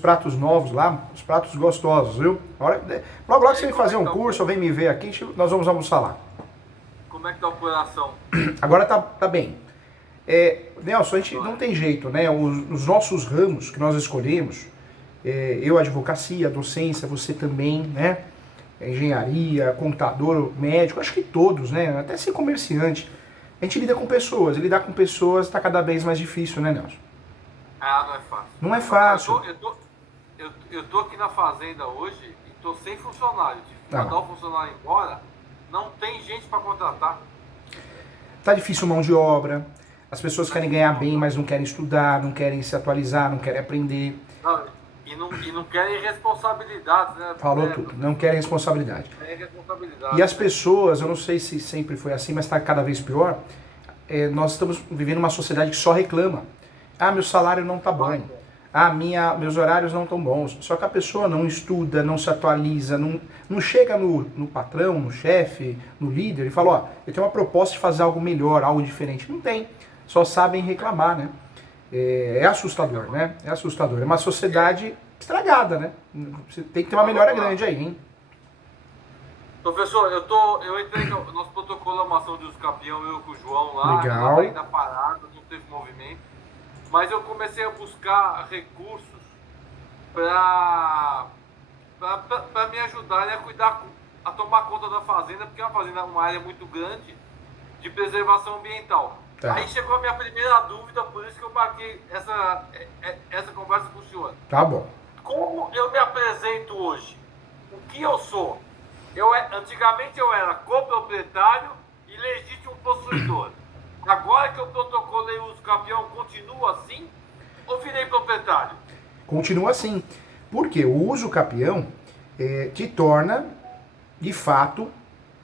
pratos novos lá, os pratos gostosos, viu? Logo logo você vem fazer um curso ou vem me ver aqui, nós vamos almoçar lá. Como é que tá o coração? Agora tá bem. Nelson, a gente não tem jeito, né? Os nossos ramos que nós escolhemos, eu advocacia, docência, você também, né? Engenharia, contador, médico, acho que todos, né? Até ser comerciante. A gente lida com pessoas, e lidar com pessoas está cada vez mais difícil, né, Nelson? Ah, não é fácil. Não é fácil. Eu tô aqui na fazenda hoje e tô sem funcionário. Tive que mandar o funcionário embora, não tem gente para contratar. Tá difícil mão de obra, as pessoas querem ganhar bem, mas não querem estudar, não querem se atualizar, não querem aprender. Não, e não querem responsabilidades, né? Falou tudo, não querem responsabilidade. Responsabilidade, E as pessoas, eu não sei se sempre foi assim, mas está cada vez pior, nós estamos vivendo uma sociedade que só reclama. Ah, meu salário não tá bom. Ah, meus horários não estão bons. Só que a pessoa não estuda, não se atualiza, não chega no patrão, no chefe, no líder e fala, ó, eu tenho uma proposta de fazer algo melhor, algo diferente. Não tem. Só sabem reclamar, né? É assustador, né? É assustador. É uma sociedade estragada, né? Você tem que ter uma melhora grande aí, hein? Professor, eu entrei no nosso protocolo de ação de uso campeão, eu com o João lá, legal. Tá ainda parado, não teve movimento. Mas eu comecei a buscar recursos para me ajudarem a cuidar, a tomar conta da fazenda, porque a fazenda é uma área muito grande de preservação ambiental. Tá. Aí chegou a minha primeira dúvida, por isso que eu marquei essa conversa com o senhor. Tá bom. Como eu me apresento hoje? O que eu sou? Antigamente eu era coproprietário e legítimo possuidor. Agora que eu protocolei o uso campeão, continua assim ou virei proprietário? Continua assim. Porque o uso capião te torna, de fato,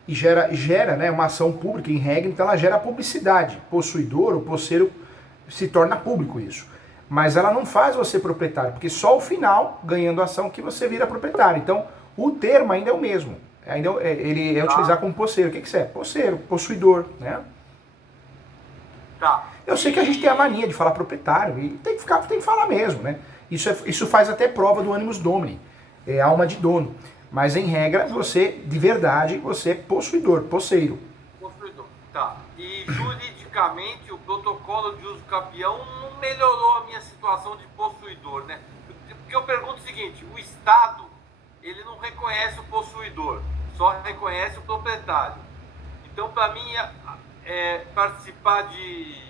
e gera né, uma ação pública em regra, então ela gera publicidade. Possuidor ou posseiro se torna público isso. Mas ela não faz você proprietário, porque só o final, ganhando ação, que você vira proprietário. Então, o termo ainda é o mesmo. Ele é utilizado como posseiro. O que você é? Posseiro, possuidor, né? Tá. Eu sei que a gente tem a mania de falar proprietário, e tem que falar mesmo, né? Isso faz até prova do animus domini, alma de dono. Mas em regra, você, de verdade, você é possuidor, posseiro. Possuidor, tá. E juridicamente o protocolo de uso campeão não melhorou a minha situação de possuidor, né? Porque eu pergunto o seguinte, o Estado, ele não reconhece o possuidor, só reconhece o proprietário. Então, para mim, participar de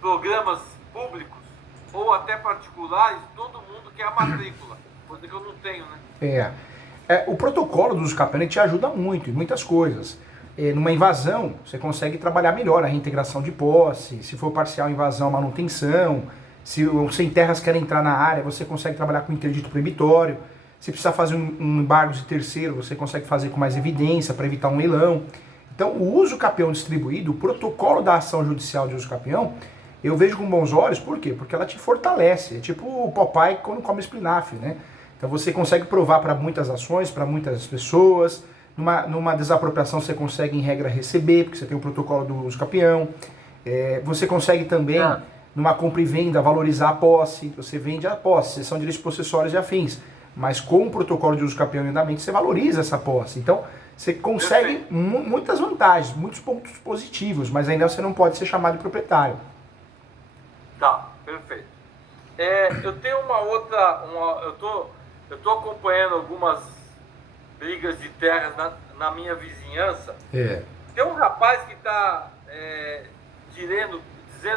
programas públicos ou até particulares, todo mundo quer a matrícula, coisa que eu não tenho, né? O protocolo do uso campeão te ajuda muito em muitas coisas. Numa invasão, você consegue trabalhar melhor a reintegração de posse, se for parcial invasão, manutenção, se os sem terras querem entrar na área, você consegue trabalhar com interdito proibitório, se precisar fazer um embargo de terceiro, você consegue fazer com mais evidência para evitar um leilão. Então, o uso capião distribuído, o protocolo da ação judicial de uso capião, eu vejo com bons olhos, por quê? Porque ela te fortalece, é tipo o Popeye quando come espinafre, né? Então você consegue provar para muitas ações, para muitas pessoas, numa desapropriação você consegue em regra receber, porque você tem o protocolo do uso capião, você consegue também, numa compra e venda, valorizar a posse, você vende a posse, são direitos possessórios e afins, mas com o protocolo de uso capião em andamento você valoriza essa posse, então você consegue muitas vantagens, muitos pontos positivos, mas ainda você não pode ser chamado de proprietário. Tá, perfeito. Eu tenho uma outra, eu tô acompanhando algumas brigas de terras na minha vizinhança. Tem um rapaz que está dizendo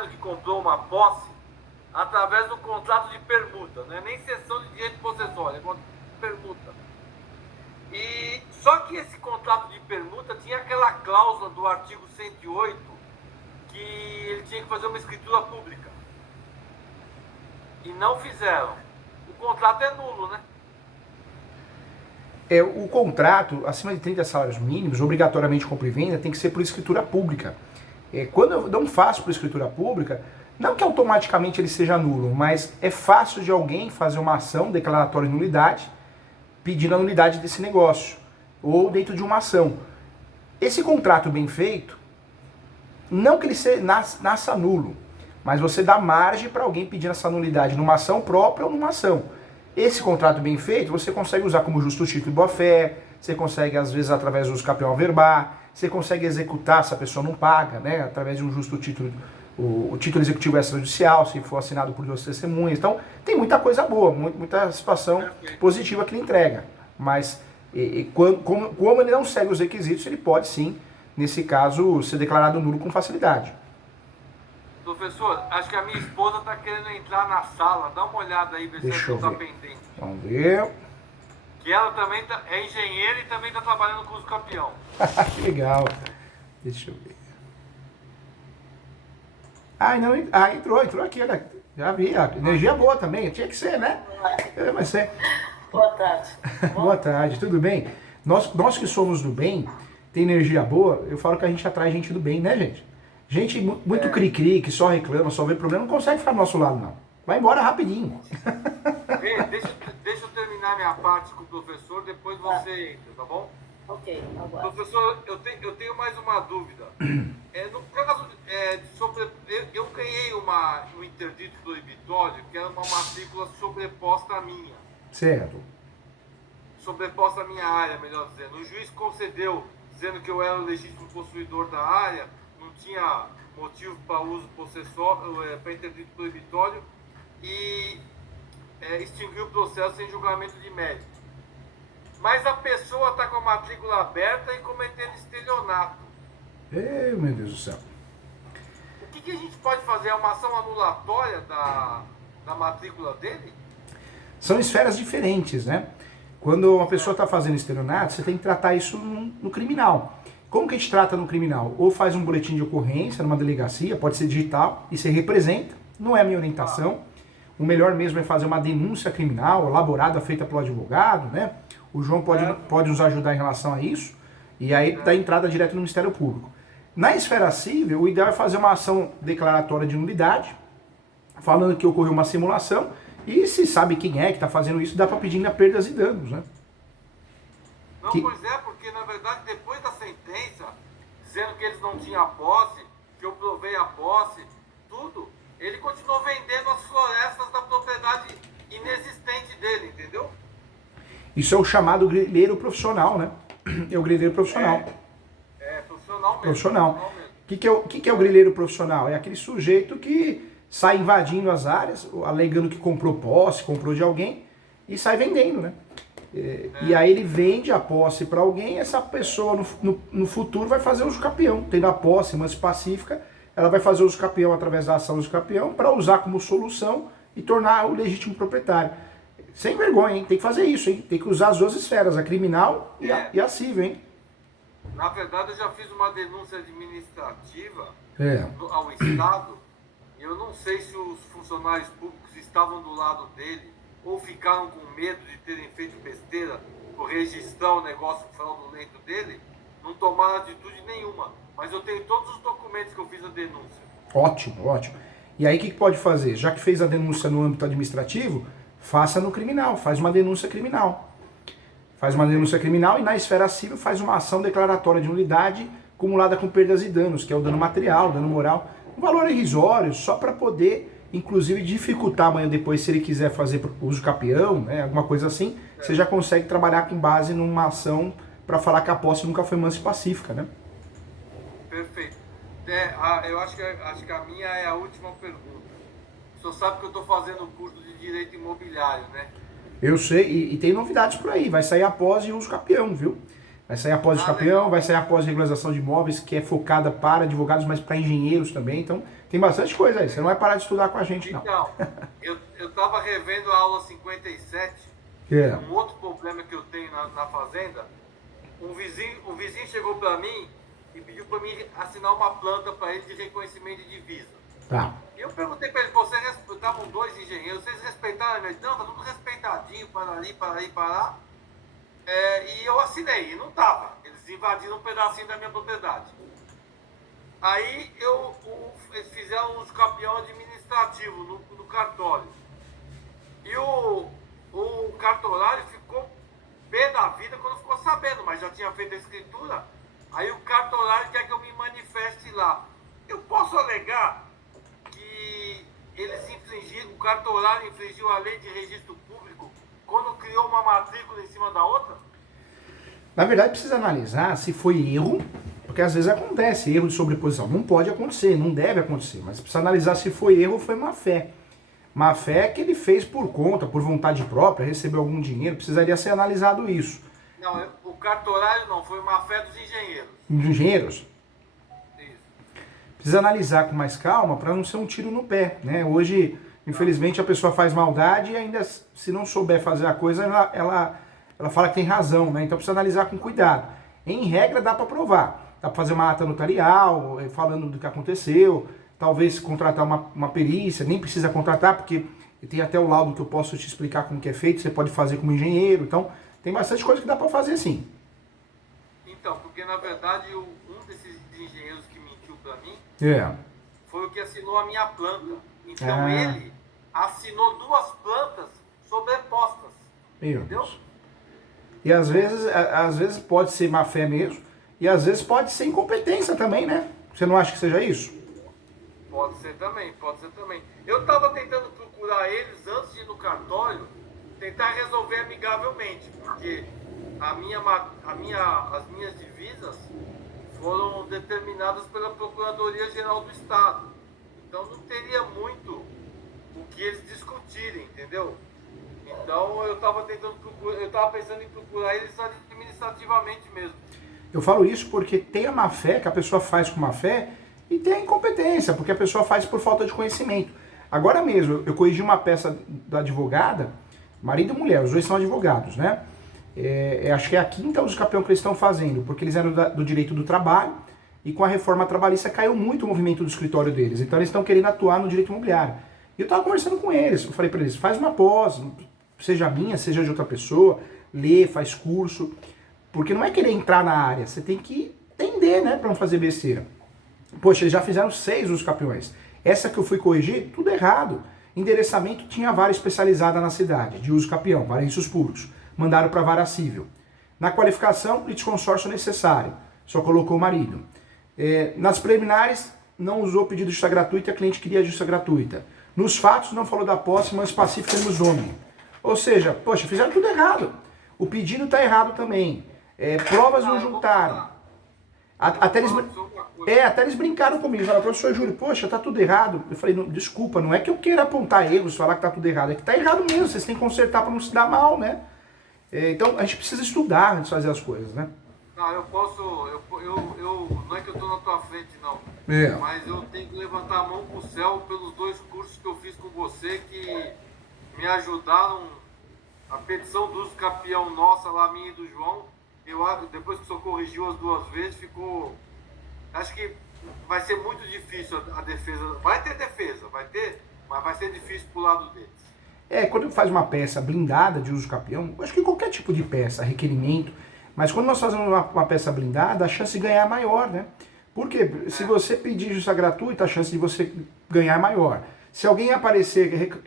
que comprou uma posse através do contrato de permuta, não é nem cessão de direito possessório, é permuta. E só que esse contrato de permuta tinha aquela cláusula do artigo 108 que ele tinha que fazer uma escritura pública. E não fizeram. O contrato é nulo, né? O contrato, acima de 30 salários mínimos, obrigatoriamente compra e venda, tem que ser por escritura pública. Quando eu não faço por escritura pública, não que automaticamente ele seja nulo, mas é fácil de alguém fazer uma ação declaratória de nulidade, pedindo a nulidade desse negócio, ou dentro de uma ação. Esse contrato bem feito, não que ele nasça nulo, mas você dá margem para alguém pedir essa nulidade numa ação própria ou numa ação. Esse contrato bem feito, você consegue usar como justo título e boa-fé, você consegue, às vezes, através do uso capião averbar, você consegue executar se a pessoa não paga, né, através de um justo título, o título executivo extrajudicial, se for assinado por duas testemunhas. Então, tem muita coisa boa, muita situação positiva que ele entrega. Mas, como ele não segue os requisitos, ele pode, sim, nesse caso, ser declarado nulo com facilidade. Professor, acho que a minha esposa está querendo entrar na sala. Dá uma olhada aí, ver se ela está pendente. Vamos ver. Que ela também é engenheira e também está trabalhando com os campeão. Que legal. Deixa eu ver. Ah, não, entrou aqui, né? Já vi. Energia boa também. Tinha que ser, né? Mas é. Boa tarde. Boa tarde, tudo bem? Nós que somos do bem, tem energia boa, eu falo que a gente atrai gente do bem, né, gente? Gente muito cri-cri, que só reclama, só vê problema, não consegue ficar do nosso lado, não. Vai embora rapidinho. Deixa eu terminar minha parte com o professor, depois você entra, tá bom? Ok, agora. Professor, eu tenho mais uma dúvida. No caso, eu ganhei um interdito proibitório, que era uma matrícula sobreposta à minha. Certo. Sobreposta à minha área, melhor dizendo. O juiz concedeu, dizendo que eu era o legítimo possuidor da área, não tinha motivo para uso possessório, para interdito proibitório, e extinguiu o processo sem julgamento de mérito. Mas a pessoa está com a matrícula aberta e cometendo estelionato. Meu Deus do céu. O que a gente pode fazer? É uma ação anulatória da matrícula dele? São esferas diferentes, né? Quando uma pessoa está fazendo estelionato, você tem que tratar isso no criminal. Como que a gente trata no criminal? Ou faz um boletim de ocorrência numa delegacia, pode ser digital, e você representa, não é a minha orientação. O melhor mesmo é fazer uma denúncia criminal, elaborada, feita pelo advogado, né? O João pode nos ajudar em relação a isso, e aí dá entrada direto no Ministério Público. Na esfera civil, o ideal é fazer uma ação declaratória de nulidade, falando que ocorreu uma simulação, e se sabe quem é que está fazendo isso, dá para pedir ainda perdas e danos, né? Não, pois é, porque na verdade depois da sentença, dizendo que eles não tinham a posse, que eu provei a posse, tudo, ele continuou vendendo as florestas da propriedade inexistente dele, entendeu? Isso é o chamado grileiro profissional, né? É o grileiro profissional. Profissional mesmo. Profissional. O que é o grileiro profissional? É aquele sujeito que sai invadindo as áreas, alegando que comprou posse, comprou de alguém, e sai vendendo, né? E aí ele vende a posse para alguém, essa pessoa no futuro vai fazer uso capião. Tendo a posse mansa pacífica, ela vai fazer uso capião através da ação uso capião para usar como solução e tornar o legítimo proprietário. Sem vergonha, hein? Tem que fazer isso, hein? Tem que usar as duas esferas, a criminal e a civil, hein? Na verdade, eu já fiz uma denúncia administrativa ao Estado, e eu não sei se os funcionários públicos estavam do lado dele ou ficaram com medo de terem feito besteira por registrar o negócio fraudulento dele, não tomaram atitude nenhuma. Mas eu tenho todos os documentos que eu fiz a denúncia. Ótimo, ótimo. E aí o que pode fazer? Já que fez a denúncia no âmbito administrativo, faça no criminal, faz uma denúncia criminal. Faz uma denúncia criminal e na esfera civil faz uma ação declaratória de nulidade acumulada com perdas e danos, que é o dano material, dano moral. Um valor irrisório, só para poder, inclusive, dificultar amanhã depois, se ele quiser fazer uso capião, né, alguma coisa assim, você já consegue trabalhar com base numa ação para falar que a posse nunca foi mansa e pacífica, né? Perfeito. Eu acho que a minha é a última pergunta. O senhor sabe que eu estou fazendo o curso de Direito Imobiliário, né? Eu sei, e tem novidades por aí. Vai sair a pós de uso capião, viu? Vai sair a pós de capião, legal. Vai sair a pós de regularização de imóveis, que é focada para advogados, mas para engenheiros também. Então, tem bastante coisa aí. Você não vai parar de estudar com a gente, não. Então, eu estava revendo a aula 57. Um outro problema que eu tenho na fazenda. Um vizinho chegou para mim e pediu para mim assinar uma planta para ele de reconhecimento de divisa. Tá. E eu perguntei para ele, estavam dois engenheiros, vocês respeitaram? Ele disse, não, tá tudo respeitadinho, para lá. E eu assinei, e não tava. Eles invadiram um pedacinho da minha propriedade. Aí eles fizeram um campeão administrativo no cartório. E o cartorário ficou pé da vida quando ficou sabendo, mas já tinha feito a escritura. Aí o cartorário quer que eu me manifeste lá. Eu posso alegar que o cartorário infringiu a lei de registro público quando criou uma matrícula em cima da outra? Na verdade, precisa analisar se foi erro, porque às vezes acontece erro de sobreposição. Não pode acontecer, não deve acontecer, mas precisa analisar se foi erro ou foi má fé. Má fé é que ele fez por conta, por vontade própria, recebeu algum dinheiro, precisaria ser analisado isso. Não, o cartorário não, foi má fé dos engenheiros. Dos engenheiros? Isso. Precisa analisar com mais calma para não ser um tiro no pé, né? Hoje, infelizmente, a pessoa faz maldade e ainda, se não souber fazer a coisa, ela fala que tem razão, né? Então precisa analisar com cuidado. Em regra, dá para provar. Dá para fazer uma ata notarial, falando do que aconteceu, talvez contratar uma perícia, nem precisa contratar, porque tem até o laudo que eu posso te explicar como que é feito, você pode fazer como engenheiro, então tem bastante coisa que dá para fazer sim. Então, porque na verdade um desses engenheiros que mentiu para mim foi o que assinou a minha planta. Então ele assinou 2 plantas sobrepostas. Entendeu? E às vezes pode ser má fé mesmo, e às vezes pode ser incompetência também, né? Você não acha que seja isso? Pode ser também, pode ser também. Eu estava tentando procurar eles antes de ir no cartório, tentar resolver amigavelmente, porque as minhas divisas foram determinadas pela Procuradoria-Geral do Estado. Então não teria muito o que eles discutirem, entendeu? Então eu estava pensando em procurar eles administrativamente mesmo. Eu falo isso porque tem a má fé, que a pessoa faz com má fé, e tem a incompetência, porque a pessoa faz por falta de conhecimento. Agora mesmo, eu corrigi uma peça da advogada, marido e mulher, os dois são advogados, né? Acho que é a 5ª uso campeão que eles estão fazendo, porque eles eram do direito do trabalho, e com a reforma trabalhista caiu muito o movimento do escritório deles, então eles estão querendo atuar no direito imobiliário. E eu estava conversando com eles, eu falei para eles, faz uma pós, seja minha, seja de outra pessoa, lê, faz curso, porque não é querer entrar na área, você tem que entender, né, para não fazer besteira. Poxa, eles já fizeram 6 usos campeões. Essa que eu fui corrigir, tudo errado. Endereçamento tinha vara especializada na cidade, de uso campeão, varenços públicos. Mandaram para vara civil. Na qualificação, litisconsórcio necessário. Só colocou o marido. Nas preliminares, não usou pedido de justiça gratuita, a cliente queria justiça gratuita. Nos fatos, não falou da posse, mas pacífica nos homens. Ou seja, poxa, fizeram tudo errado. O pedido está errado também. Provas não juntaram. Até eles brincaram comigo, falaram, professor Júlio, poxa, tá tudo errado. Eu falei, não, desculpa, não é que eu queira apontar erros, falar que tá tudo errado, é que tá errado mesmo, vocês têm que consertar para não se dar mal, né? Então, a gente precisa estudar antes de fazer as coisas, né? Não, eu não é que eu tô na tua frente, não. Mas eu tenho que levantar a mão pro céu pelos 2 cursos que eu fiz com você, que me ajudaram, a petição do uso campeão nossa, lá, minha e do João. Depois que o senhor corrigiu as 2 vezes, ficou... Acho que vai ser muito difícil a defesa. Vai ter defesa, mas vai ser difícil pro lado deles. Quando faz uma peça blindada de uso campeão, acho que qualquer tipo de peça, requerimento, mas quando nós fazemos uma peça blindada, a chance de ganhar é maior, né? Porque se você pedir justiça gratuita, a chance de você ganhar é maior. Se alguém aparecer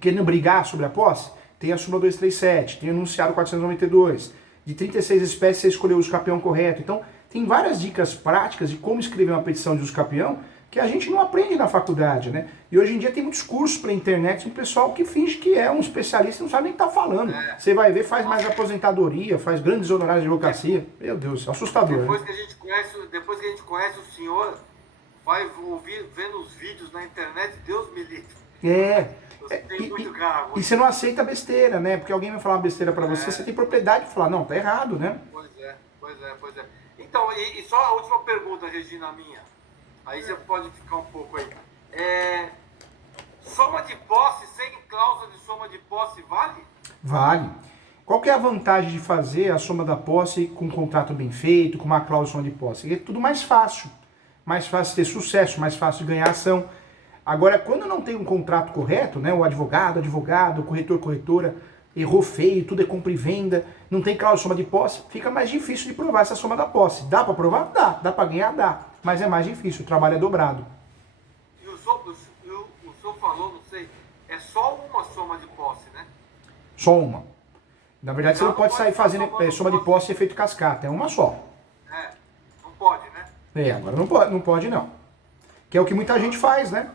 querendo brigar sobre a posse, tem a súmula 237, tem o enunciado 492, de 36 espécies você escolheu o uso campeão correto. Então, tem várias dicas práticas de como escrever uma petição de uso campeão que a gente não aprende na faculdade, né? E hoje em dia tem muitos cursos pela internet, um pessoal que finge que é um especialista e não sabe nem o que tá falando. Você vai ver, faz mais aposentadoria, faz grandes honorários de advocacia. Meu Deus, assustador. Depois que a gente conhece o senhor, vai vendo os vídeos na internet, Deus me livre. E você não aceita besteira, né? Porque alguém vai falar uma besteira pra você, você tem propriedade de falar, não, tá errado, né? Pois é. Então, e só a última pergunta, Regina, minha. Aí você pode ficar um pouco aí. Soma de posse, sem cláusula de soma de posse, vale? Vale. Qual que é a vantagem de fazer a soma da posse com um contrato bem feito, com uma cláusula de soma de posse? É tudo mais fácil. Mais fácil ter sucesso, mais fácil de ganhar ação. Agora, quando não tem um contrato correto, né, o advogado, o corretor, corretora, errou feio, tudo é compra e venda, não tem cláusula de soma de posse, fica mais difícil de provar essa soma da posse. Dá para provar? Dá. Dá para ganhar? Dá. Mas é mais difícil, o trabalho é dobrado. E o senhor falou, não sei, é só uma soma de posse, né? Só uma. Na verdade, você não pode sair fazendo soma de posse e efeito cascata, é uma só. Não pode, né? Agora não pode não. Que é o que muita gente faz, né?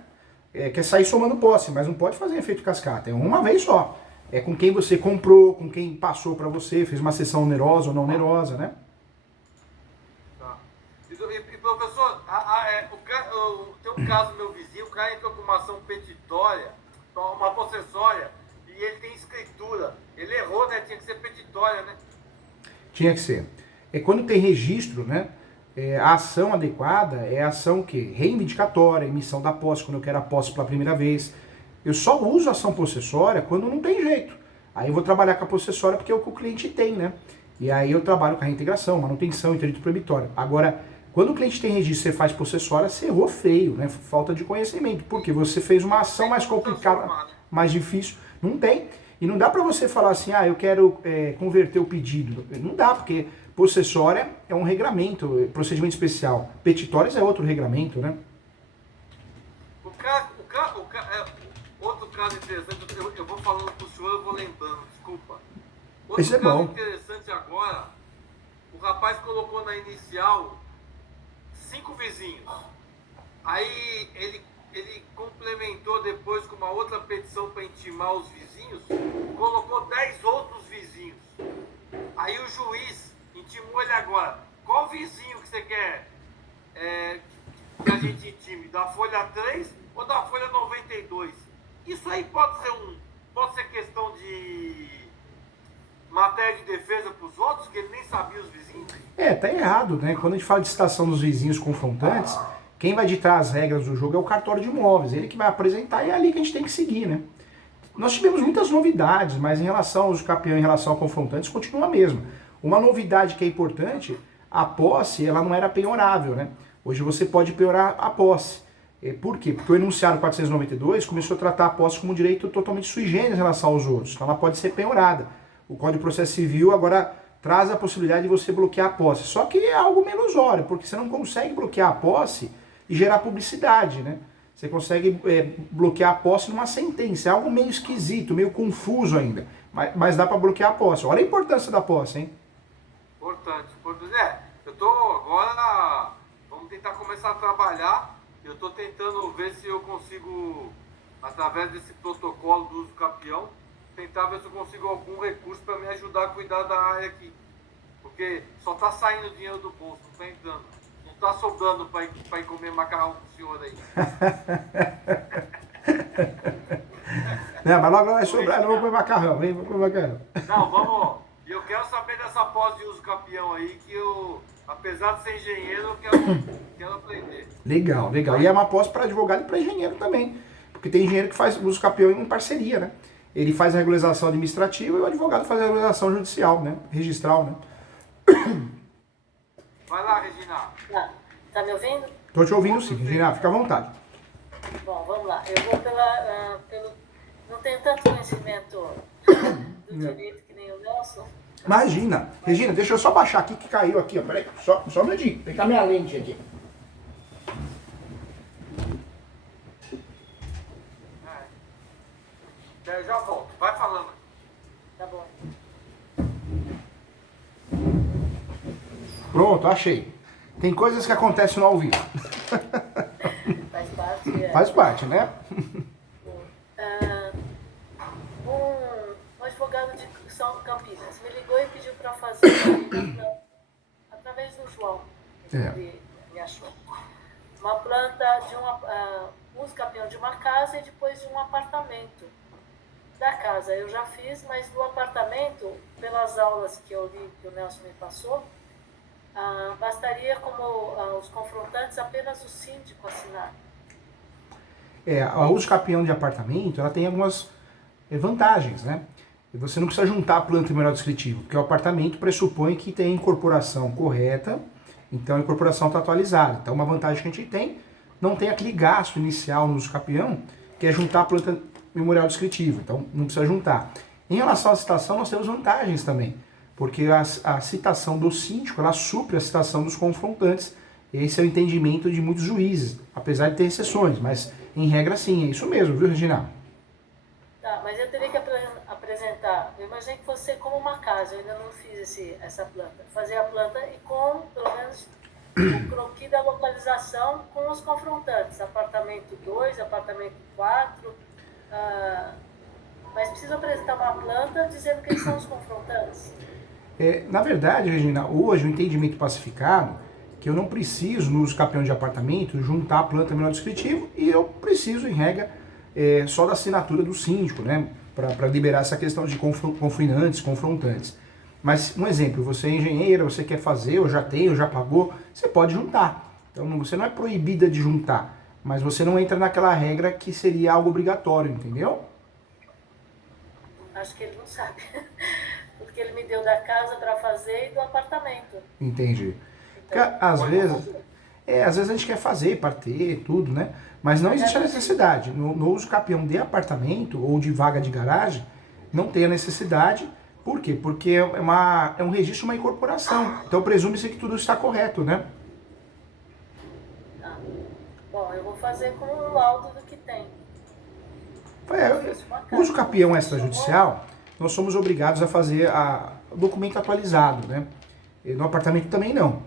quer sair somando posse, mas não pode fazer efeito cascata, é uma vez só. É com quem você comprou, com quem passou para você, fez uma sessão onerosa ou não onerosa, né? Tá. E professor, tem um caso do meu vizinho, o cara entrou com uma ação petitória, uma possessória, e ele tem escritura. Ele errou, né? Tinha que ser petitória, né? Tinha que ser. Quando tem registro, né? A ação adequada é a ação que reivindicatória, emissão da posse, quando eu quero a posse pela primeira vez. Eu só uso a ação possessória quando não tem jeito. Aí eu vou trabalhar com a possessória porque é o que o cliente tem, né? E aí eu trabalho com a reintegração, manutenção, interdito proibitório. Agora, quando o cliente tem registro e você faz possessória, você errou feio, né? Falta de conhecimento. Porque você fez uma ação mais complicada, mais difícil. Não tem. E não dá para você falar assim, eu quero converter o pedido. Não dá, porque possessória é um regramento, procedimento especial. Petitórias é outro regramento, né? Outro caso interessante, eu vou falando pro senhor, eu vou lembrando, desculpa. Esse é bom. Outro caso interessante agora, o rapaz colocou na inicial 5 vizinhos. Aí ele complementou depois com uma outra petição para intimar os vizinhos, colocou 10 outros vizinhos. Aí o juiz intimou ele agora. Qual vizinho que você quer que a gente intime? Da folha 3 ou da folha 92? Isso aí pode ser questão de matéria de defesa para os outros, que ele nem sabia os vizinhos? Tá errado, né? Quando a gente fala de citação dos vizinhos confrontantes, quem vai ditar as regras do jogo é o cartório de imóveis, ele que vai apresentar e é ali que a gente tem que seguir, né? Nós tivemos muitas novidades, mas em relação ao uso capião, em relação ao confrontantes, continua a mesma. Uma novidade que é importante, a posse, ela não era penhorável, né? Hoje você pode penhorar a posse. Por quê? Porque o enunciado 492 começou a tratar a posse como um direito totalmente sui generis em relação aos outros. Então ela pode ser penhorada. O Código de Processo Civil agora traz a possibilidade de você bloquear a posse. Só que é algo meio ilusório, porque você não consegue bloquear a posse e gerar publicidade, né? Você consegue bloquear a posse numa sentença. É algo meio esquisito, meio confuso ainda. Mas dá para bloquear a posse. Olha a importância da posse, hein? Importante. Eu tô agora... Vamos tentar começar a trabalhar. Eu estou tentando ver se eu consigo, através desse protocolo do uso capião, tentar ver se eu consigo algum recurso para me ajudar a cuidar da área aqui. Porque só está saindo dinheiro do bolso, não está entrando. Não está sobrando para ir comer macarrão com o senhor aí. Não, mas logo vai sobrar, não vou comer macarrão. Vou comer macarrão. Não, vamos. Eu quero saber dessa pós de uso capião aí, que eu, apesar de ser engenheiro, eu quero aprender. Legal, legal. E é uma pós para advogado e para engenheiro também. Porque tem engenheiro que faz uso capião em parceria, né? Ele faz a regularização administrativa e o advogado faz a regularização judicial, né? Registral, né? Vai lá, Regina. Tá me ouvindo? Tô te ouvindo sim, Regina. Fica à vontade. Bom, vamos lá. Eu vou pelo... Não tenho tanto conhecimento do direito que nem o Nelson. Imagina. Regina, deixa eu só baixar aqui que caiu aqui, ó. Peraí, só um minutinho. Pegar minha lente aqui. Eu já volto. Vai falando. Tá bom. Pronto, achei. Tem coisas que acontecem no ao vivo. Faz parte. Faz parte, né? Um advogado de São Campinas me ligou e pediu para fazer através do João. Ele me achou. Uma planta de uso capião de uma casa e depois de um apartamento. Da casa eu já fiz, mas do apartamento, pelas aulas que eu li, que o Nelson me passou, bastaria como os confrontantes apenas o síndico assinar. A uso capião de apartamento, ela tem algumas vantagens, né? E você não precisa juntar a planta e o memorial descritivo, porque o apartamento pressupõe que tem a incorporação correta, então a incorporação está atualizada. Então uma vantagem que a gente tem, não tem aquele gasto inicial no uso capião, que é juntar a planta memorial descritivo, então não precisa juntar. Em relação à citação, nós temos vantagens também, porque a citação do síndico, ela supre a citação dos confrontantes. Esse é o entendimento de muitos juízes, apesar de ter exceções, mas em regra sim, é isso mesmo, viu, Regina? Tá, mas eu teria que apresentar, eu imaginei que fosse como uma casa, eu ainda não fiz essa planta. Fazer a planta e com, pelo menos, o croquis da localização com os confrontantes, apartamento 2, apartamento 4, mas preciso apresentar uma planta dizendo quem são os confrontantes. Na verdade, Regina, hoje o entendimento pacificado que eu não preciso, no uso capião de apartamento, juntar a planta menor descritivo e eu preciso, em regra, só da assinatura do síndico, né? Para liberar essa questão de confinantes, confrontantes. Mas, um exemplo, você é engenheira, você quer fazer, ou já tem, ou já pagou, você pode juntar. Então, você não é proibida de juntar, mas você não entra naquela regra que seria algo obrigatório, entendeu? Acho que ele não sabe, porque ele me deu da casa para fazer e do apartamento. Entendi. Porque, às vezes a gente quer fazer, parter, tudo, né? Mas não existe a necessidade. No uso capião de apartamento ou de vaga de garagem, não tem a necessidade. Por quê? Porque é um registro de uma incorporação. Então presume-se que tudo está correto, né? Bom, eu vou fazer com o laudo do que tem. O uso capião extrajudicial, nós somos obrigados a fazer o documento atualizado, né? E no apartamento também não.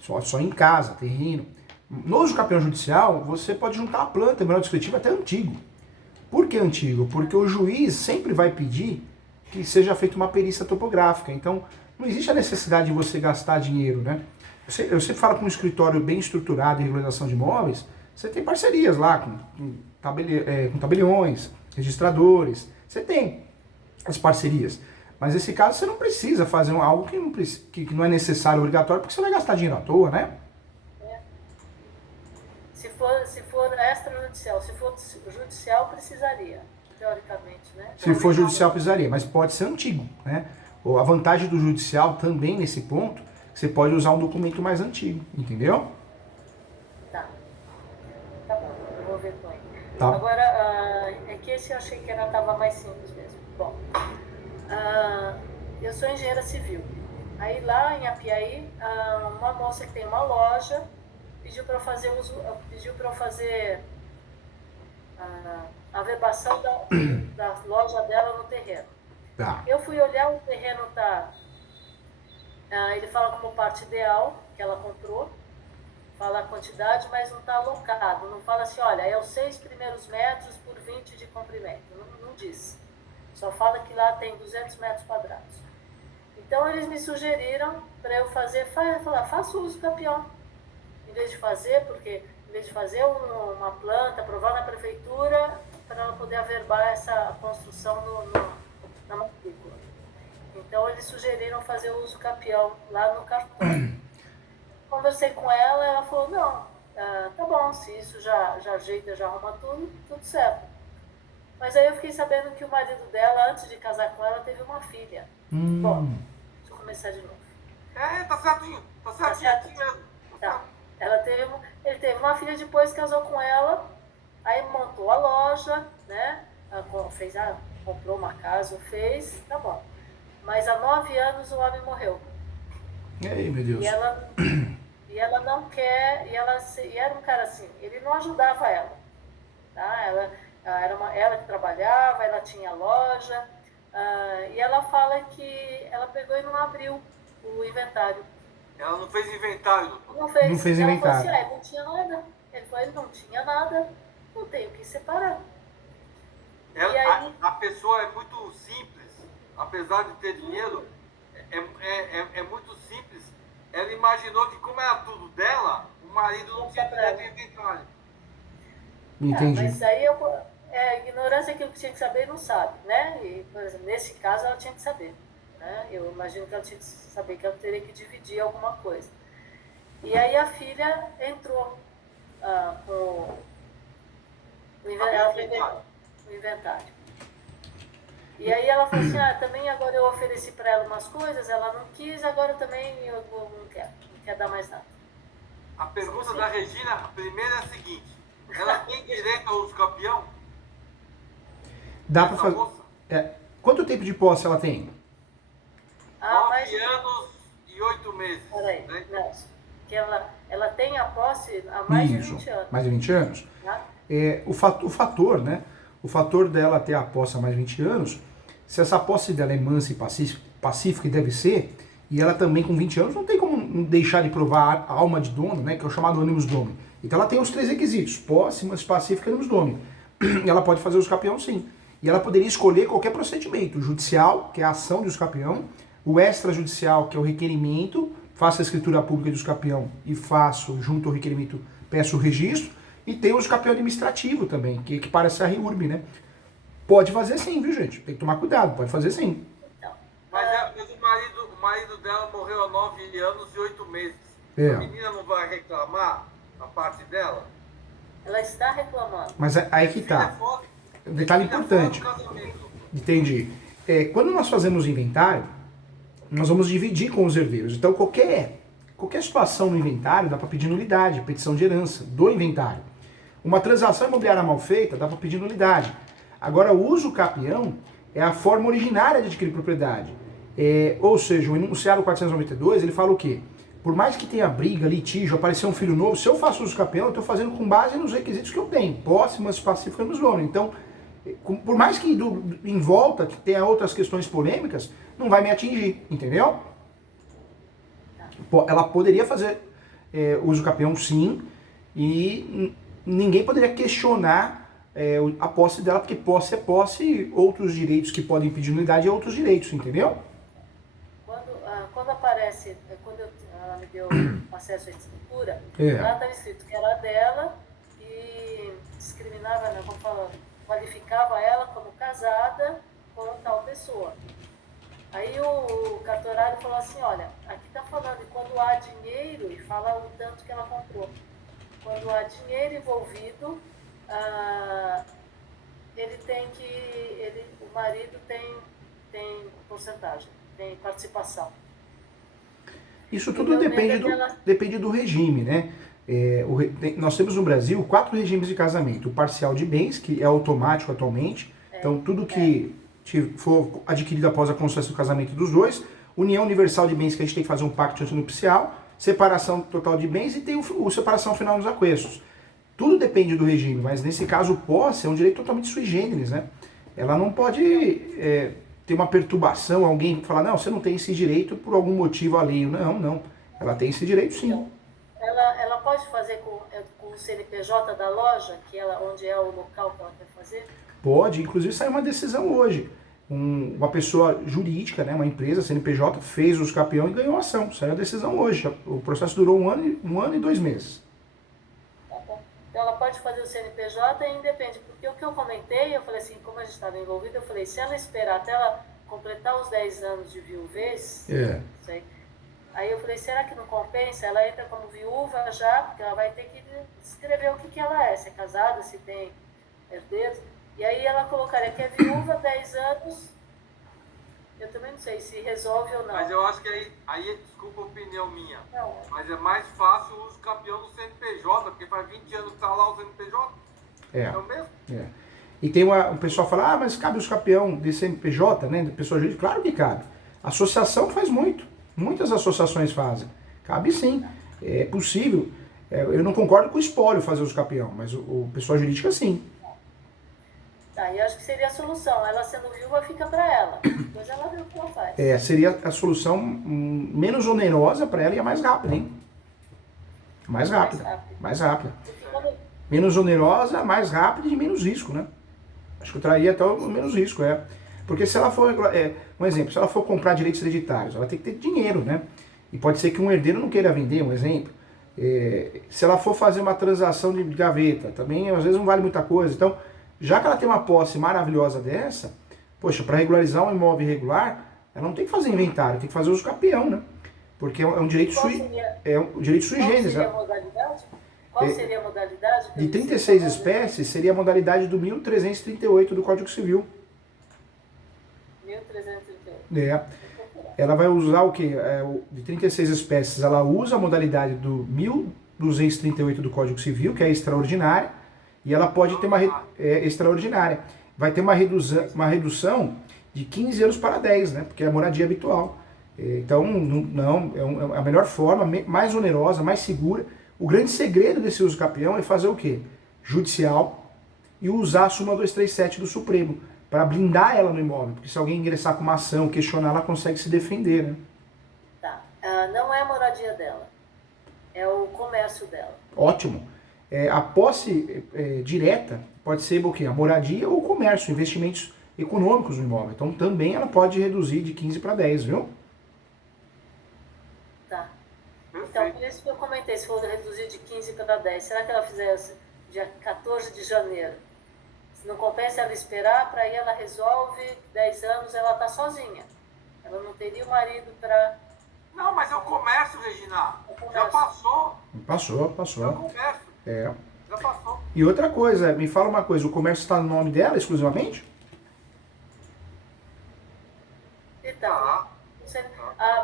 Só em casa, terreno. No uso capião judicial, você pode juntar a planta menor descritiva até antigo. Por que antigo? Porque o juiz sempre vai pedir que seja feita uma perícia topográfica. Então, não existe a necessidade de você gastar dinheiro, né? Eu sempre falo com um escritório bem estruturado em regularização de imóveis, você tem parcerias lá com tabeliões, registradores, você tem as parcerias. Mas nesse caso você não precisa fazer algo que não é necessário, obrigatório, porque você vai gastar dinheiro à toa, né? Se for extrajudicial, se for judicial, precisaria, teoricamente, né? Se for judicial, precisaria, mas pode ser antigo, né? A vantagem do judicial também nesse ponto, você pode usar um documento mais antigo, entendeu? Tá bom, eu vou ver com ele. Tá. Agora, é que esse eu achei que estava mais simples mesmo. Bom, eu sou engenheira civil. Aí lá em Apiaí, uma moça que tem uma loja pediu para eu fazer a verbação da loja dela no terreno. Tá. Eu fui olhar, o terreno ele fala como parte ideal que ela comprou, fala a quantidade, mas não está alocado, não fala assim, olha, é os 6 primeiros metros por 20 de comprimento, não diz. Só fala que lá tem 200 metros quadrados. Então eles me sugeriram para eu faça o uso capião. Em vez de fazer uma planta, aprovar na prefeitura, para ela poder averbar essa construção na matrícula. Então eles sugeriram fazer o uso capião lá no cartório. Conversei com ela, ela falou, não, tá bom, se isso já ajeita, já arruma tudo certo. Mas aí eu fiquei sabendo que o marido dela, antes de casar com ela, teve uma filha. Bom, deixa eu começar de novo. Tá certinho. Tá. Ele teve uma filha, depois casou com ela, aí montou a loja, né? Comprou uma casa, tá bom. Mas há 9 anos o homem morreu. E aí, meu Deus? E ela não quer, e era um cara assim, ele não ajudava ela, tá? Ela que trabalhava, ela tinha loja, e ela fala que ela pegou e não abriu o inventário. Ela não fez inventário, doutor? Não fez ela inventário. Falou assim, não tinha nada. Ele falou, ele não tinha nada, não tem o que separar. A pessoa é muito simples, apesar de ter dinheiro, é muito simples. Ela imaginou que como era tudo dela, o marido não tinha direito a inventário. Entendi. Mas aí a ignorância é aquilo que tinha que saber e não sabe, né? E, por exemplo, nesse caso ela tinha que saber. Né? Eu imagino que ela tinha que saber que ela teria que dividir alguma coisa. E aí a filha entrou com o inventário. E aí ela falou assim, também agora eu ofereci para ela umas coisas, ela não quis, agora também eu não quer dar mais nada. A pergunta da Regina, a primeira é a seguinte, ela tem direito ao uso capião? Dá para fazer. Quanto tempo de posse ela tem? 9 anos e 8 meses. Peraí, né? não. Que ela tem a posse há mais de 20 anos. Mais de 20 anos? Tá? O fator, né? O fator dela ter a posse há mais de 20 anos, se essa posse dela é mansa e pacífica, e deve ser, e ela também com 20 anos não tem como deixar de provar a alma de dono, né, que é o chamado animus domini. Então ela tem os 3 requisitos, posse, emancipação pacífica e animus domini. E ela pode fazer uso capião sim. E ela poderia escolher qualquer procedimento, o judicial, que é a ação de uso capião, o extrajudicial, que é o requerimento, faço a escritura pública de uso capião e faço, junto ao requerimento, peço o registro, e tem o uso capião administrativo também, que parece a REURB, né? Pode fazer sim, viu gente? Tem que tomar cuidado, pode fazer sim. Mas o marido dela morreu há 9 anos e 8 meses. É. A menina não vai reclamar a parte dela? Ela está reclamando. Mas aí que tá. Um detalhe importante. Entendi. Quando nós fazemos inventário, nós vamos dividir com os herdeiros. Então qualquer situação no inventário dá para pedir nulidade, petição de herança do inventário. Uma transação imobiliária mal feita dá para pedir nulidade. Agora o uso capião é a forma originária de adquirir propriedade. Ou seja, o enunciado 492, ele fala o quê? Por mais que tenha briga, litígio, aparecer um filho novo, se eu faço uso capião, eu estou fazendo com base nos requisitos que eu tenho. Posse, emancipação pacífica nos donos. Então, por mais que em volta que tenha outras questões polêmicas, não vai me atingir, entendeu? Ela poderia fazer uso capião sim, e ninguém poderia questionar a posse dela, porque posse é posse, outros direitos que podem pedir nulidade é outros direitos, entendeu? Quando aparece, ela me deu acesso à escritura, lá estava escrito que era dela e discriminava, né, como fala, qualificava ela como casada com tal pessoa. Aí o cartorário falou assim, olha, aqui está falando de quando há dinheiro, e fala o tanto que ela comprou. Quando há dinheiro envolvido, o marido tem porcentagem, tem participação. Isso tudo depende do regime, né? Nós temos no Brasil 4 regimes de casamento. O parcial de bens, que é automático atualmente. Então, tudo que for adquirido após a consumação do casamento dos dois. União universal de bens, que a gente tem que fazer um pacto antinupcial. Separação total de bens e tem o separação final nos aquestos. Tudo depende do regime, mas nesse caso, o posse é um direito totalmente sui generis, né? Ela não pode ter uma perturbação, alguém falar, não, você não tem esse direito por algum motivo alheio. Não. Ela tem esse direito sim. Então, ela pode fazer com o CNPJ da loja, onde é o local que ela quer fazer? Pode, inclusive saiu uma decisão hoje. Uma pessoa jurídica, né, uma empresa, CNPJ, fez os capião e ganhou a ação. Saiu a decisão hoje. O processo durou um ano e 2 meses. Tá bom. Então ela pode fazer o CNPJ e independe. Porque o que eu comentei, eu falei assim, como a gente estava envolvida, eu falei, se ela esperar até ela completar os 10 anos de viuvez, aí eu falei, será que não compensa? Ela entra como viúva já, porque ela vai ter que escrever o que ela é, se é casada, se tem herdeiros. E aí ela colocaria que é viúva, 10 anos, eu também não sei se resolve ou não. Mas eu acho que aí desculpa a opinião minha, não. Mas é mais fácil o uso capião do CNPJ, porque faz 20 anos que está lá o CNPJ. É o mesmo? E tem o pessoal fala, mas cabe os capião de CNPJ, né, de pessoa jurídica? Claro que cabe. Associação faz muito. Muitas associações fazem. Cabe sim. É possível. Eu não concordo com o espólio fazer os capião, mas o pessoa jurídica sim. Tá, e acho que seria a solução. Ela sendo viúva fica para ela. Depois ela vê o que ela faz. Seria a solução menos onerosa para ela e a mais rápida, hein? Mais rápida. Menos onerosa, mais rápida e menos risco, né? Acho que eu traria até o menos risco, Porque se ela for, um exemplo, se ela for comprar direitos hereditários, ela tem que ter dinheiro, né? E pode ser que um herdeiro não queira vender, um exemplo. Se ela for fazer uma transação de gaveta, também às vezes não vale muita coisa. Então, já que ela tem uma posse maravilhosa dessa, poxa, para regularizar um imóvel irregular, ela não tem que fazer inventário, tem que fazer uso capião, né? Porque é um direito sui generis. Qual seria a modalidade? De 36 espécies, seria a modalidade do 1338 do Código Civil. 1338. Ela vai usar o quê? De 36 espécies, ela usa a modalidade do 1238 do Código Civil, que é extraordinária, e ela pode ter extraordinária. Vai ter uma redução de 15 anos para 10, né? Porque é a moradia habitual. Então, é a melhor forma, mais onerosa, mais segura. O grande segredo desse uso capião é fazer o quê? Judicial e usar a súmula 237 do Supremo, para blindar ela no imóvel. Porque se alguém ingressar com uma ação, questionar, ela consegue se defender, né? Tá. Não é a moradia dela, é o comércio dela. Ótimo. A posse direta pode ser o quê? A moradia ou o comércio, investimentos econômicos no imóvel. Então também ela pode reduzir de 15 para 10, viu? Tá. Então, por isso que eu comentei, se for reduzir de 15 para 10, será que ela fizesse dia 14 de janeiro? Se não compensa ela esperar, para aí ela resolve, 10 anos ela está sozinha. Ela não teria o marido para... Não, mas é o comércio, Regina. É o comércio. Já passou. Passou. É o comércio. Já passou. E outra coisa, me fala uma coisa, o comércio está no nome dela exclusivamente? Então,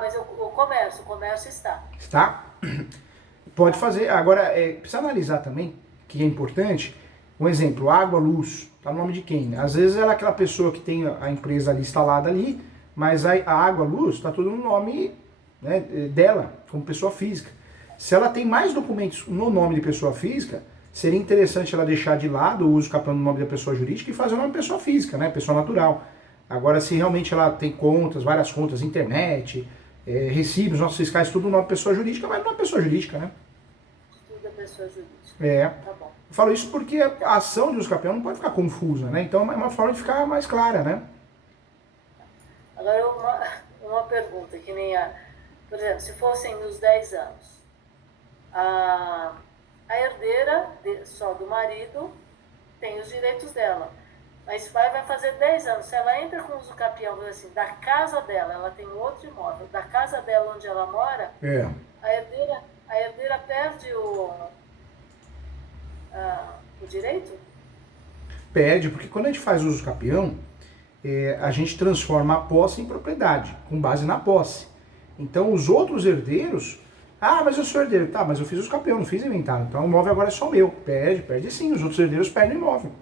mas o comércio está. Está? Pode fazer. Agora, precisa analisar também, que é importante, um exemplo, água, luz, está no nome de quem? Às vezes ela é aquela pessoa que tem a empresa ali instalada ali, mas a água, a luz, está tudo no nome, né, dela, como pessoa física. Se ela tem mais documentos no nome de pessoa física, seria interessante ela deixar de lado o uso capão no nome da pessoa jurídica e fazer o nome de pessoa física, né, pessoa natural. Agora, se realmente ela tem contas, várias contas, internet, recibos, nossos fiscais, tudo no nome de pessoa jurídica, vai no nome de pessoa jurídica, né? Tudo é pessoa jurídica. Tá bom. Eu falo isso porque a ação de uso capião não pode ficar confusa, né? Então é uma forma de ficar mais clara, né? Agora, uma pergunta, que nem por exemplo, se fossem nos 10 anos, a herdeira só do marido tem os direitos dela, mas vai fazer 10 anos, se ela entra com uso capião, assim, da casa dela, ela tem outro imóvel, da casa dela onde ela mora, a herdeira perde o direito? Perde, porque quando a gente faz uso capião, a gente transforma a posse em propriedade, com base na posse. Então os outros herdeiros, mas eu sou herdeiro, tá, mas eu fiz uso capião, não fiz inventário, então o imóvel agora é só meu. Perde sim, os outros herdeiros perdem o imóvel.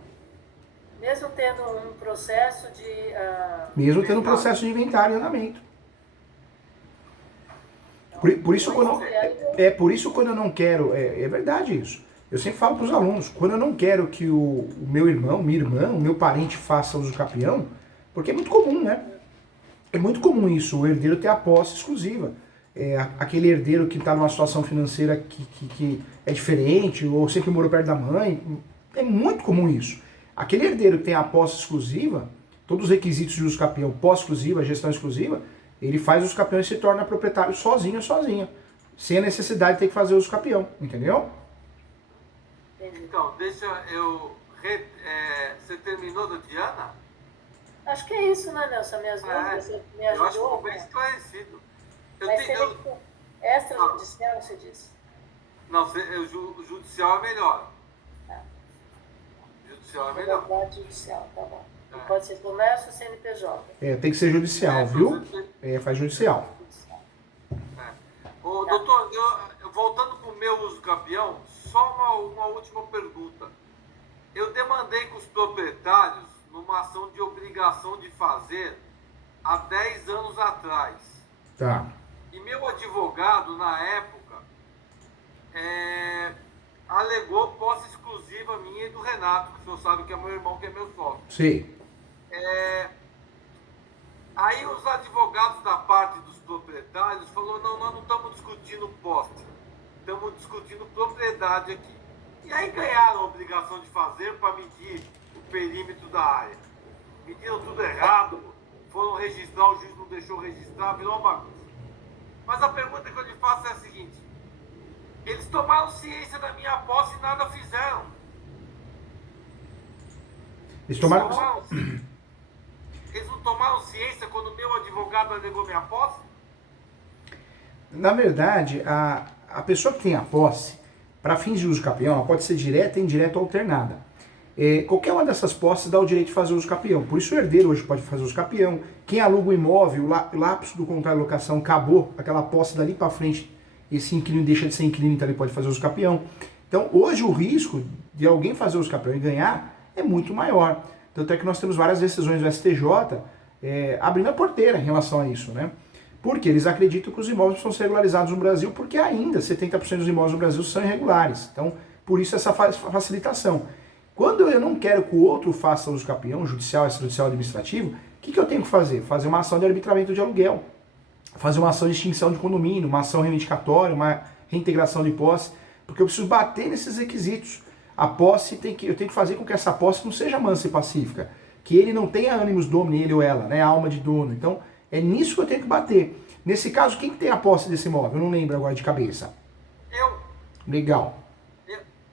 Mesmo tendo um processo de... Mesmo tendo um processo de inventário em andamento. Por isso quando eu não quero, é verdade isso. Eu sempre falo para os alunos, quando eu não quero que o meu irmão, minha irmã, o meu parente faça uso capião, porque é muito comum, né? É muito comum isso, o herdeiro ter a posse exclusiva. Aquele herdeiro que está numa situação financeira que é diferente, ou sempre morou perto da mãe, é muito comum isso. Aquele herdeiro que tem a posse exclusiva, todos os requisitos de uso capião, posse exclusiva, gestão exclusiva, ele faz uso capião e se torna proprietário sozinho, sem a necessidade de ter que fazer uso capião, entendeu? Então, deixa eu... você terminou da Diana? Acho que é isso, né, Nelson? Minhas dúvidas, você me ajudou. Eu acho que ficou bem esclarecido. Extrajudicial, você disse? Não, o judicial é melhor. Judicial é melhor. Judicial, tá bom. Pode ser comércio ou CNPJ. Tem que ser judicial, viu? Faz judicial. Doutor, voltando para o meu uso capião, só uma última pergunta. Eu demandei com os proprietários numa ação de obrigação de fazer há 10 anos atrás. Tá. E meu advogado, na época, alegou posse exclusiva minha e do Renato, que o senhor sabe que é meu irmão, que é meu sócio. Sim. Aí os advogados da parte dos proprietários falaram, não, nós não estamos discutindo posse, estamos discutindo propriedade aqui. E aí ganharam a obrigação de fazer para medir o perímetro da área. Mediram tudo errado, foram registrar, o juiz não deixou registrar, virou uma bagunça. Mas a pergunta que eu lhe faço é a seguinte, eles tomaram ciência da minha posse e nada fizeram. Eles não tomaram ciência quando o meu advogado alegou minha posse? Na verdade, a pessoa que tem a posse, para fins de uso capião, ela pode ser direta, indireta ou alternada. Qualquer uma dessas posses dá o direito de fazer uso capião. Por isso o herdeiro hoje pode fazer uso capião. Quem aluga o imóvel, o lapso do contrato de locação acabou, aquela posse dali para frente, esse inquilino deixa de ser inquilino, então ele pode fazer uso capião. Então hoje o risco de alguém fazer uso capião e ganhar é muito maior. Tanto é que nós temos várias decisões do STJ abrindo a porteira em relação a isso, né? Porque eles acreditam que os imóveis precisam ser regularizados no Brasil, porque ainda 70% dos imóveis no Brasil são irregulares. Então, por isso essa facilitação. Quando eu não quero que o outro faça uso capião, judicial, extrajudicial, administrativo, o que eu tenho que fazer? Fazer uma ação de arbitramento de aluguel. fazer uma ação de extinção de condomínio, uma ação reivindicatória, uma reintegração de posse, porque eu preciso bater nesses requisitos. A posse eu tenho que fazer com que essa posse não seja mansa e pacífica, que ele não tenha ânimos domini, ele ou ela, né, a alma de dono. Então, é nisso que eu tenho que bater. Nesse caso, quem que tem a posse desse imóvel? Eu não lembro agora de cabeça. Eu. Legal.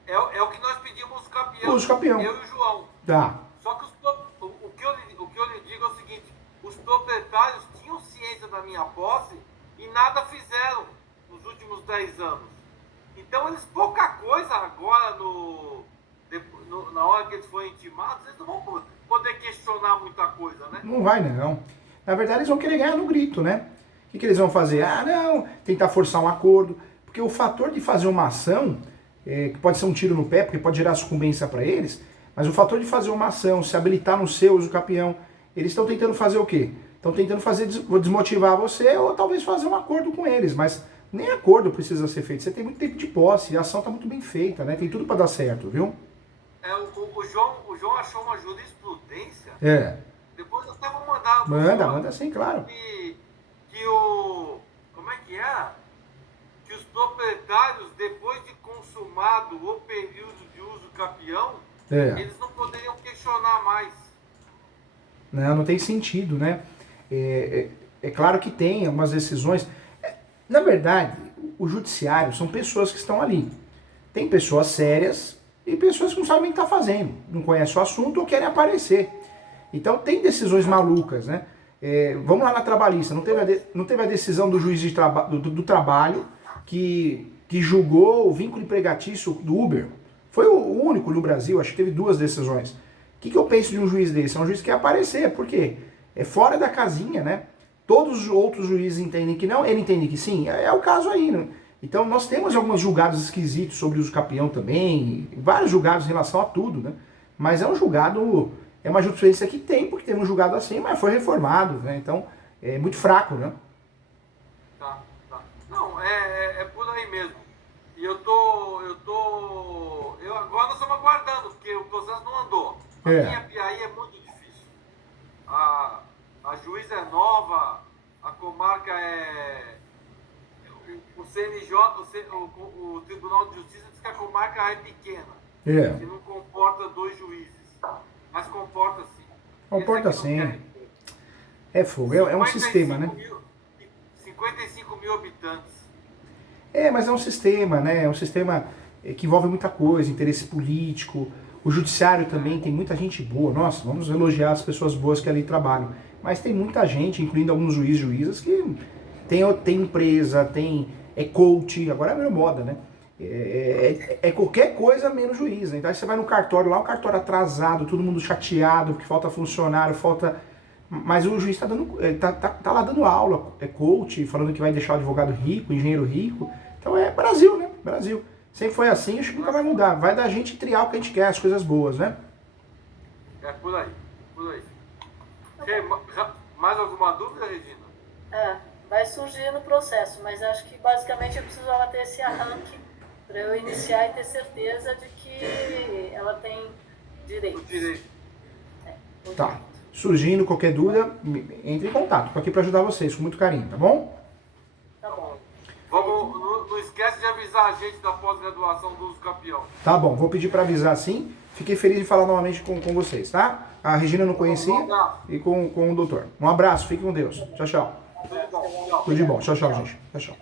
É o que nós pedimos os campeões. Os campeão. Eu e o João. Tá. Só que o que eu lhe digo é o seguinte, os proprietários tinham ciência da minha posse e nada fizeram nos últimos 10 anos. Então eles, pouca coisa agora, na hora que eles forem intimados, eles não vão poder questionar muita coisa, né? Não vai, não. Na verdade, eles vão querer ganhar no grito, né? O que eles vão fazer? Ah, não, tentar forçar um acordo. Porque o fator de fazer uma ação, que pode ser um tiro no pé, porque pode gerar sucumbência para eles, mas o fator de fazer uma ação, se habilitar no seu uso campeão, eles estão tentando fazer o quê? Estão tentando desmotivar você ou talvez fazer um acordo com eles, mas nem acordo precisa ser feito. Você tem muito tempo de posse, a ação está muito bem feita, né? Tem tudo para dar certo, viu? O João achou uma jurisprudência. Depois eu até vou mandar. Manda sim, claro. Como é que é? Que os proprietários, depois de consumado o período de uso campeão, eles não poderiam questionar mais. Não tem sentido, né? É claro que tem algumas decisões. Na verdade, o judiciário são pessoas que estão ali. Tem pessoas sérias e pessoas que não sabem o que está fazendo, não conhecem o assunto ou querem aparecer. Então tem decisões malucas, né? Vamos lá na trabalhista, não teve a decisão do juiz do trabalho que julgou o vínculo empregatício do Uber. Foi o único no Brasil, acho que teve 2 decisões. O que eu penso de um juiz desse? É um juiz que quer aparecer, por quê? É fora da casinha, né? Todos os outros juízes entendem que não, ele entende que sim, é o caso aí, né? Então nós temos alguns julgados esquisitos sobre o uso campeão também, vários julgados em relação a tudo, né? Mas é um julgado, é uma jurisprudência que tem, porque teve um julgado assim, mas foi reformado, né? Então é muito fraco, né? Tá. Não, é por aí mesmo. E agora nós estamos aguardando, porque o processo não andou. Aqui em Apiaí é muito difícil. A juíza é nova, a comarca o CNJ, o Tribunal de Justiça diz que a comarca é pequena, que não comporta 2 juízes, mas comporta sim. Comporta sim. É fogo, é um sistema, né? 55 mil habitantes. Mas é um sistema, né? É um sistema que envolve muita coisa, interesse político. O judiciário também tem muita gente boa. Nossa, vamos elogiar as pessoas boas que ali trabalham. Mas tem muita gente, incluindo alguns juízes e juízas, que tem empresa, é coach, agora é a melhor moda, né? É qualquer coisa menos juiz, né? Então aí você vai no cartório lá, o cartório atrasado, todo mundo chateado, porque falta funcionário, mas o juiz tá lá dando aula, é coach, falando que vai deixar o advogado rico, engenheiro rico. Então é Brasil, né? Brasil. Sempre foi assim, acho que nunca vai mudar. Vai da gente triar o que a gente quer, as coisas boas, né? É por aí. Mais alguma dúvida, Regina? Vai surgir no processo, mas acho que basicamente eu precisava ter esse arranque para eu iniciar e ter certeza de que ela tem direito. O direito. Tá. Surgindo qualquer dúvida, entre em contato. Estou aqui para ajudar vocês, com muito carinho, tá bom? Tá bom. Não esquece de avisar a gente da pós-graduação do uso campeão. Tá bom, vou pedir para avisar sim. Fiquei feliz de falar novamente com vocês, tá? A Regina eu não conhecia e com o doutor. Um abraço, fique com Deus. Tchau, tchau. Tudo bom. Tudo de bom. Tchau, gente. Tchau.